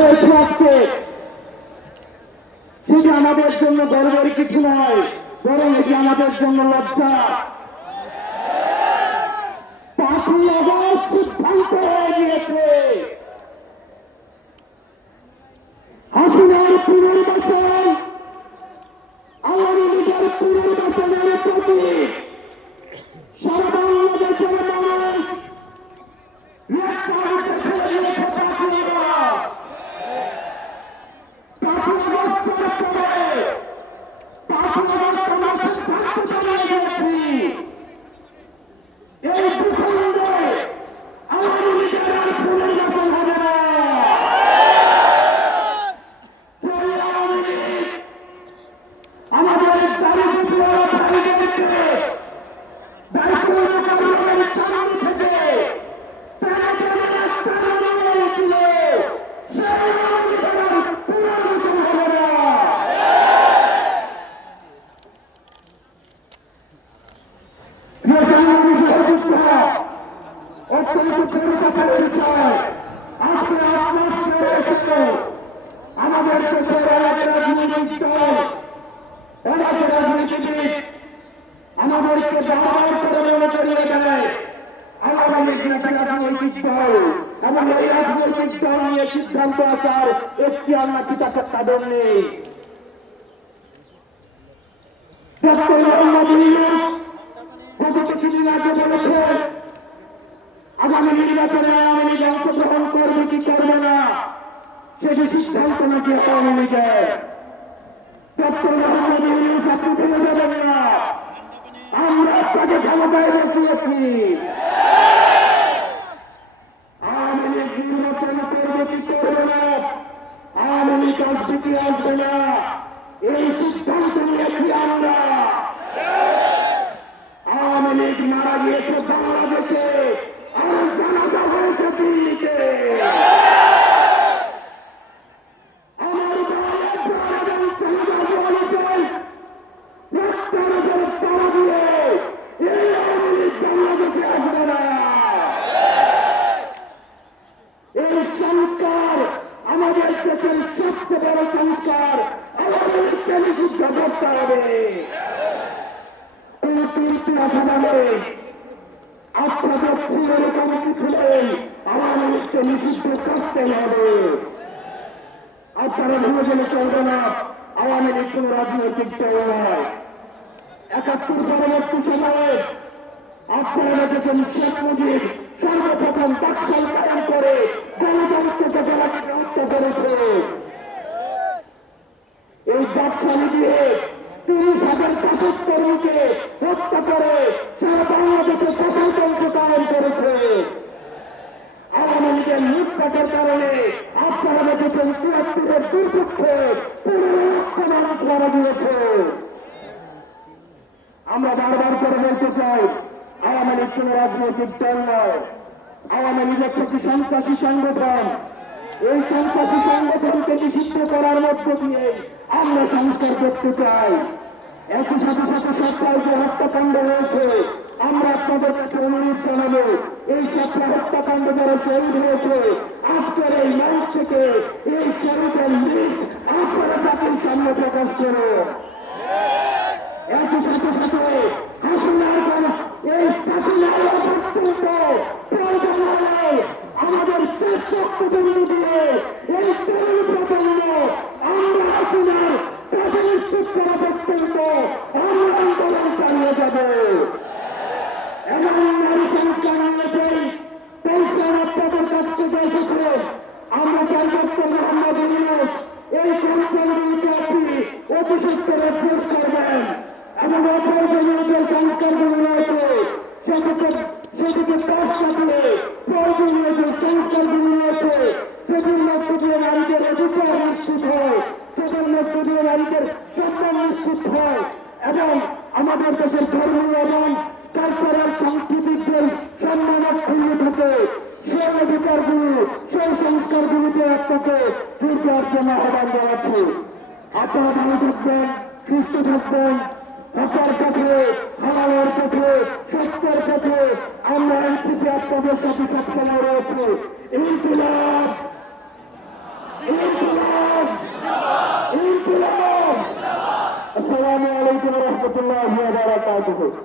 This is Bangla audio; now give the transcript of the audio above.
হয়েছে আজকে, সেটি আমাদের জন্য গর্বের কিছু নয়, বরং এটি আমাদের জন্য লজ্জা। 5ই আগস্ট সিদ্ধান্ত হয়ে গিয়েছে হাসিনার পুনর্বাসন, আওয়ামী লীগের পুনর্বাসনের প্রতি সারা বাংলাদেশের মানুষ আমাদের দেশের অনেক রাজনৈতিক দল, অনেক রাজনীতিবিদ আমাদেরকে বারবার করে মনে করিয়ে দেয় আওয়ামী লীগ নাকি রাজনৈতিক দল, এবং এই রাজনৈতিক দল নিয়ে সিদ্ধান্ত আসার একটি নাকি তাদের কারণ নেই। গত কিছুদিন আগে বলেছেন আগামী নির্বাচনে আওয়ামী লীগ অংশগ্রহণ করবে কি করবে না সেটি সিদ্ধান্ত নাকি আওয়ামী লীগের। ডক্টর মোহাম্মদ ইউনূস আপনি ভুলে যাবেন না, আমরা আপনাকে ক্ষমতায় বসিয়েছি। আওয়ামী লীগ নির্বাচন করবে কি করবে না, আওয়ামী লীগ আসবে কি আসবে না, এই সিদ্ধান্ত নিয়েছি আমরা। আওয়ামী লীগ মারা গিয়েছে বাংলাদেশে, আর জানাজা হয়েছে দিল্লিতে। আমাদের দেশের সবচেয়ে বড় সংস্কার আওয়ামী লীগকে নিষিদ্ধ করতে হবে। এই তিনটি আসামে আচ্ছা যাচ্ছি এরকম কিছু নেই, আওয়ামী লীগকে নিষিদ্ধ করতে হবে। আপনারা ভুলে গেলে চলবে না, আওয়ামী লীগ কোন রাজনৈতিক দল নয়। 71 পরবর্তী সময়ে আপনারা দেখেছেন শেখ মুজিব সর্বপ্রথম বাকশাল কায়েম করে গণতন্ত্রকে জনগণকে হত্যা করেছে। এই বাকশাল দিয়ে 30,000 শাসক কর্মীকে হত্যা করে সারা বাংলাদেশে শাসনতন্ত্র কায়েম করেছে। আওয়ামী লীগের লুটপাটের কারণে আপনারা দেখেছেন 73-এর দুর্ভিক্ষে 15 লক্ষ মানুষ মারা গিয়েছে। আমরা বারবার করে বলতে চাই আওয়ামী লীগ কোন রাজনৈতিক দল নয়, আওয়ামী লীগ একটি সন্ত্রাসী সংগঠন। এই সন্ত্রাসী সংগঠনকে নিষিদ্ধ করার মধ্য দিয়ে আমরা সংস্কার করতে চাই। একই সাথে সাথে সরকার যে হত্যাকাণ্ড হয়েছে, আমরা আপনাদের কাছে অনুরোধ জানাবো এই সরকার হত্যাকাণ্ড যারা শহীদ হয়েছে আজকের এই মঞ্চ থেকে এই শহীদের লিস্ট আপনারা জাতির সামনে প্রকাশ করো। একই সাথে সাথে এই শাসনের অপত্যন্ত প্রয়োজন হলে আমাদের শেষ রক্তবিন্দু দিয়ে এই তরুণ প্রজন্ম আমরা হাসিনার শাসন নিশ্চিত করা পর্যন্ত আমরা আন্দোলন চালিয়ে যাব। এবং নারী সংস্কার নিয়েছেন পেনশন আপনাদের কাছ থেকে এসেছে। আমরা চাই ডক্টর মোহাম্মদ ইউনূস এই সংস্কারগুলিকে আপনি অতি সত্তর অভ্যাস করবেন এবং অপ্রয়োজনীয় যে সংস্কারগুলি রয়েছে সেটিকে পাশ কাটিয়ে প্রয়োজনীয় যে সংস্কারগুলি রয়েছে সেটির মধ্য দিয়ে নারীদের অধিকার নিশ্চিত হয়, সেটির মধ্য দিয়ে নারীদের সম্মান নিশ্চিত হয় এবং আমাদের দেশের ধর্মীয় এবং কালচারাল সাংস্কৃতিক যে সম্মান অক্ষুণ্ণ থাকে সেই অধিকারগুলি সেই সংস্কারগুলিতে আপনাকে ফিরে যাওয়ার জন্য আহ্বান জানাচ্ছি। আপনারা ভালো থাকবেন, সুস্থ থাকবেন, হকার পথে হালালের পথে সত্যের পথে আমরা এনসিপি আপনাদের সাথে সবসময় রয়েছে। ইনকিলাব আলাইকুম রহমতুল্লাহ।